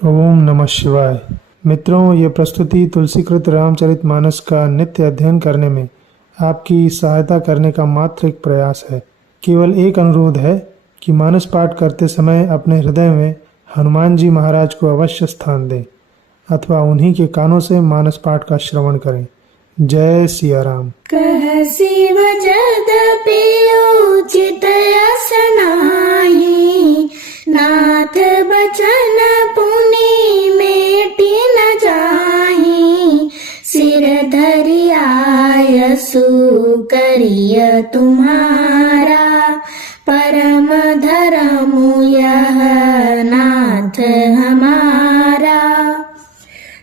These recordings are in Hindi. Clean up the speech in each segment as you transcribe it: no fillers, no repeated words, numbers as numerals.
ओम नमः शिवाय। मित्रों, ये प्रस्तुति तुलसीकृत रामचरितमानस का नित्य अध्ययन करने में आपकी सहायता करने का मात्र एक प्रयास है। केवल एक अनुरोध है कि मानस पाठ करते समय अपने हृदय में हनुमान जी महाराज को अवश्य स्थान दें अथवा उन्हीं के कानों से मानस पाठ का श्रवण करें। जय सिया राम। कह शिव जदपि उचित असनाहि, नाथ बचन पुनि मेटि न जाहि। सिर धरि आयसु करिय तुम्हारा, परम धरमु यह नाथ हमारा।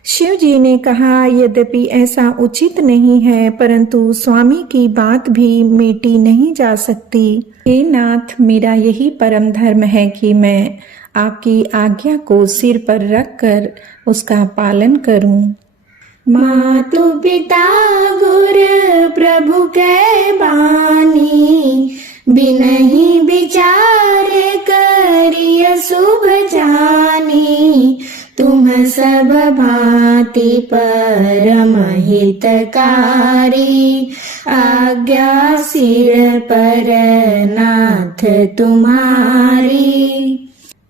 शिव जी ने कहा, यद्यपि ऐसा उचित नहीं है, परंतु स्वामी की बात भी मेटी नहीं जा सकती। हे नाथ, मेरा यही परम धर्म है कि मैं आपकी आज्ञा को सिर पर रखकर उसका पालन करूं। मातु पिता गुर प्रभु कै बानी, बिनहि विचार करिय शुभ जानी। तुम सब भांति परम हितकारी, आज्ञा सिर पर नाथ तुम्हारी।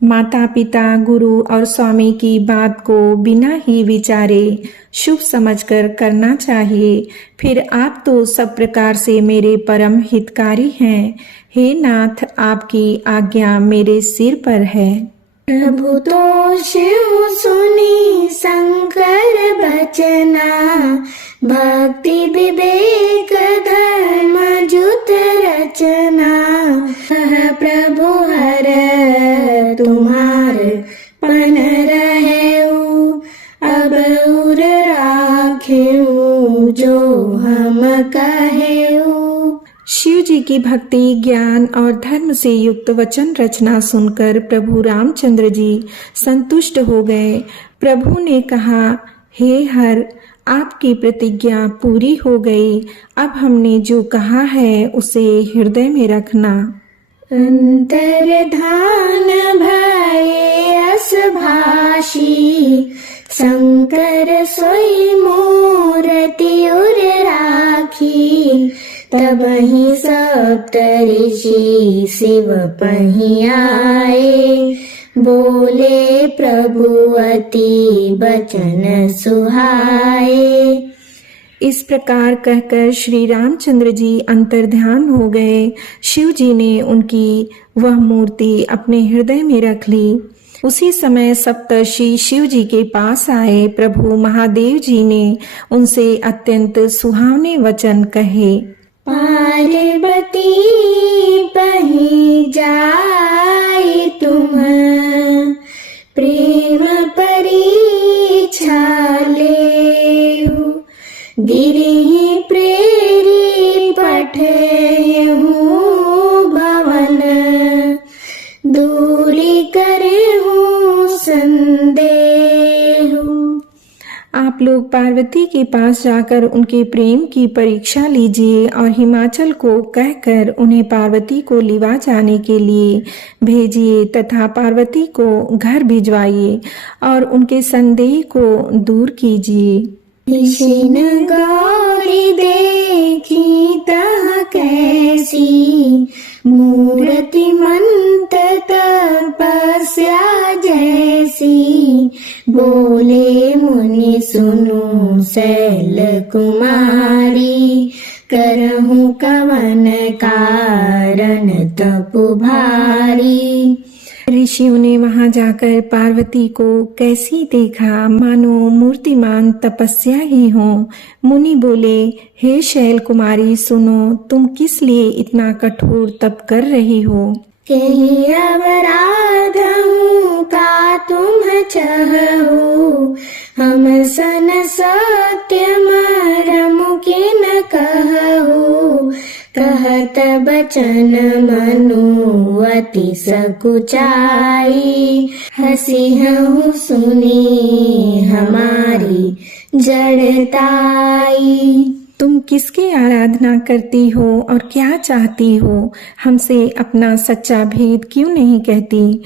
माता पिता गुरु और स्वामी की बात को बिना ही विचारे शुभ समझकर करना चाहिए। फिर आप तो सब प्रकार से मेरे परम हितकारी हैं। हे नाथ, आपकी आज्ञा मेरे सिर पर है। प्रभु तो शिव सुनी शंकर बचना, भक्ति विवेक धर्म जुत रचना। कह प्रभु हर तुम्हार पन रहेऊ, अब उर राखेऊ जो हम कहेऊ। शिव जी की भक्ति, ज्ञान और धर्म से युक्त वचन रचना सुनकर प्रभु रामचंद्र जी संतुष्ट हो गए। प्रभु ने कहा, हे हर, आपकी प्रतिज्ञा पूरी हो गई। अब हमने जो कहा है उसे हृदय में रखना। अंतर्धान भये अस भाषी, शंकर सोई मूर्ति उर राखी। तब ही सप्त ऋषि शिव पहि आए, बोले प्रभु अति बचन सुहाए। इस प्रकार कहकर श्री रामचंद्र जी अंतर्ध्यान हो गए। शिव जी ने उनकी वह मूर्ति अपने हृदय में रख ली। उसी समय सप्तर्षि शिव जी के पास आए। प्रभु महादेव जी ने उनसे अत्यंत सुहावने वचन कहे। पार्वती पहि जाय तुम, प्रेम परीक्षा लेहु। गिरि प्रेरी पठेहु भवन, दूरी करेहु संदेहु। आप लोग पार्वती के पास जाकर उनके प्रेम की परीक्षा लीजिए और हिमाचल को कहकर उन्हें पार्वती को लिवा जाने के लिए भेजिए तथा पार्वती को घर भिजवाइए और उनके संदेह को दूर कीजिए। ऋषिन गौरी देखी तह कैसी, मूर्ति मंत तपस्या जैसी। बोले मुनि सुनु शैल कुमारी, करहूं कवन कारण तपु भारी। ऋषियों ने वहां जाकर पार्वती को कैसी देखा, मानो मूर्तिमान तपस्या ही हो। मुनि बोले, हे शैल कुमारी, सुनो, तुम किस लिए इतना कठोर तप कर रही हो? कहीं अपराध हूँ का तुम चहु, हम सन सत्य मरम किन कहु। कहत बचन मनु अति सकुचाई, हसी हूँ सुनी हमारी जड़ताई। तुम किसकी आराधना करती हो और क्या चाहती हो? हमसे अपना सच्चा भेद क्यों नहीं कहती?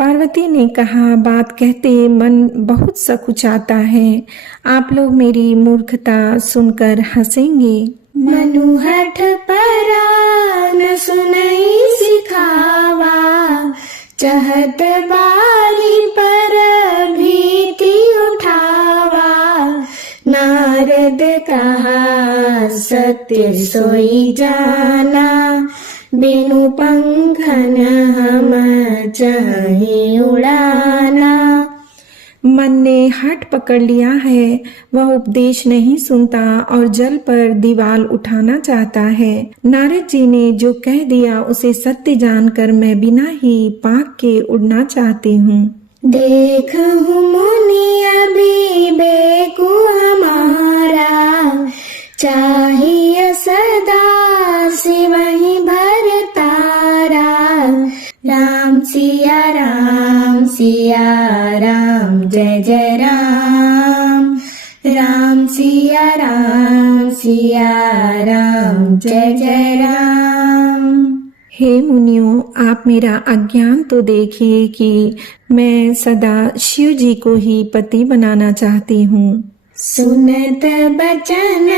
पार्वती ने कहा, बात कहते मन बहुत सकुचाता है। आप लोग मेरी मूर्खता सुनकर हंसेंगे। मनुहठ परा न सुनई सिखावा, चहत बारी पर भीति उठावा। नारद कहा सत्य सोई जाना, बिनु पंखन हम चाहे उड़ाना। मन ने हठ पकड़ लिया है, वह उपदेश नहीं सुनता और जल पर दीवाल उठाना चाहता है। नारद जी ने जो कह दिया उसे सत्य जानकर मैं बिना ही पाक के उड़ना चाहती हूँ। देख मुनि अभी बेकु हमारा, चाहिए सदा शिवहि भरतारा। राम सिया राम जय जय राम। राम सिया राम जय जय राम। हे मुनियों, आप मेरा अज्ञान तो देखिए कि मैं सदा शिव जी को ही पति बनाना चाहती हूँ। सुनत बचन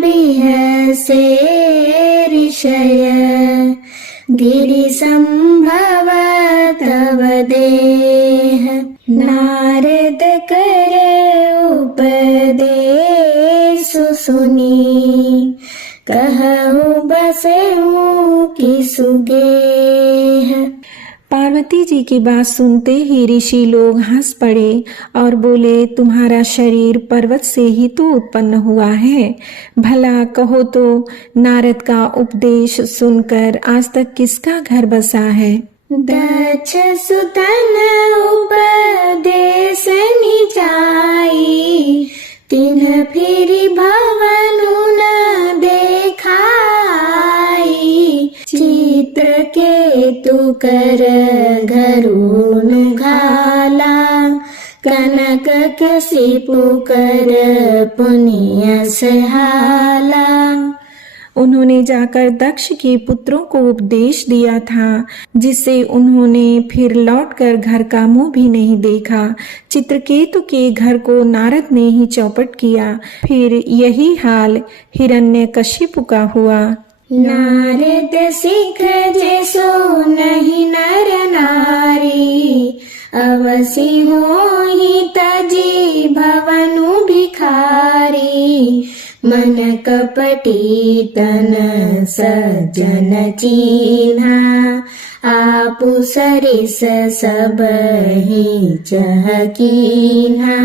बिहसे ऋषय, गिरि संभव तव देह। नारद कर उपदेश सुनी, कहु बसहु किसु गेह। पार्वती जी की बात सुनते ही ऋषि लोग हंस पड़े और बोले, तुम्हारा शरीर पर्वत से ही तो उत्पन्न हुआ है। भला कहो तो नारद का उपदेश सुनकर आज तक किसका घर बसा है? दक्ष सुतन उपदेश निजाई, तिन्ह फिरि भवनु न देखाई। चित्र केतु कर घरुनु घाला, कनक कशिपु कर पुण्य सहाला। उन्होंने जाकर दक्ष के पुत्रों को उपदेश दिया था, जिससे उन्होंने फिर लौटकर घर का मुंह भी नहीं देखा। चित्रकेतु के घर को नारद ने ही चौपट किया। फिर यही हाल हिरण्यकशिपु का हुआ। नारद सिख जैसो नहीं नर नारी, अवसि होहि तजी भवनु भिखारी। मन कपटी तन सज्जन चीन्हा, आपु सरिस सब ही चहकीन्हा।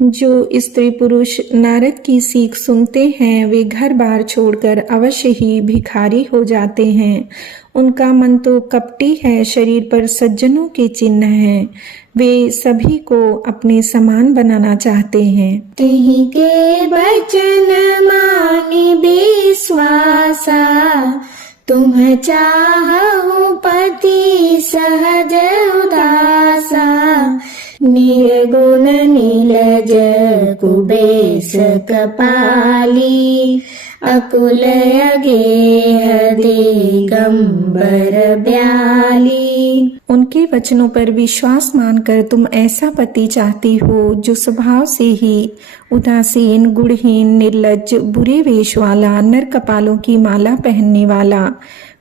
जो स्त्री पुरुष नारद की सीख सुनते हैं वे घर बार छोड़कर अवश्य ही भिखारी हो जाते हैं। उनका मन तो कपटी है, शरीर पर सज्जनों के चिन्ह हैं। वे सभी को अपने समान बनाना चाहते हैं। तिहि के बचन मानि विश्वासा, तुम चाहु पति सहज उदासा। निर्गुण नीलज कुबेश कपाली, अकुल अगेह दिगंबर ब्याली। उनके वचनों पर विश्वास मानकर तुम ऐसा पति चाहती हो जो स्वभाव से ही उदासीन, गुणहीन, निर्लज्ज, बुरे वेश वाला, नर कपालों की माला पहनने वाला,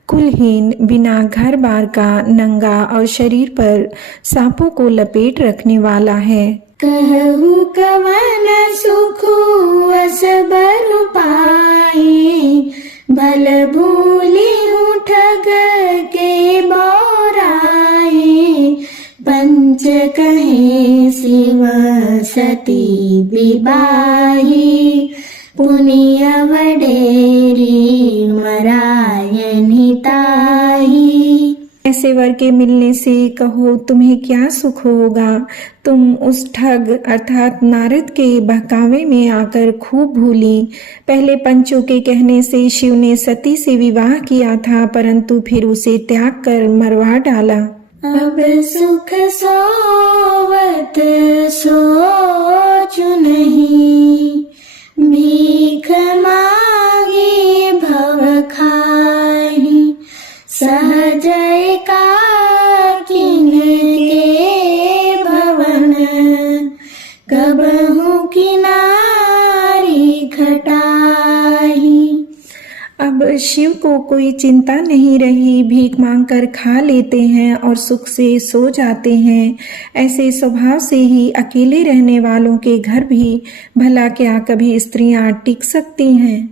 कुलहीन, बिना घर बार का, नंगा और शरीर पर सांपों को लपेट रखने वाला है। कहु कवन सुखु असबर पाए, भल भूली ठग के बोराए। पंच कहे शिव सती विबाही, पुनिय वडेरी मरायन हिताही। ऐसे वर के मिलने से कहो तुम्हें क्या सुख होगा। तुम उस ठग अर्थात नारद के बहकावे में आकर खूब भूली। पहले पंचों के कहने से शिव ने सती से विवाह किया था, परंतु फिर उसे त्याग कर मरवा डाला। अब सुख सोवत सोचु नहीं, भीख मांगे भव खाहि। सहज एकाकिन के कबहु किनारी खटाही। अब शिव को कोई चिंता नहीं रही, भीख मांगकर खा लेते हैं और सुख से सो जाते हैं। ऐसे स्वभाव से ही अकेले रहने वालों के घर भी भला क्या कभी स्त्रियां टिक सकती हैं।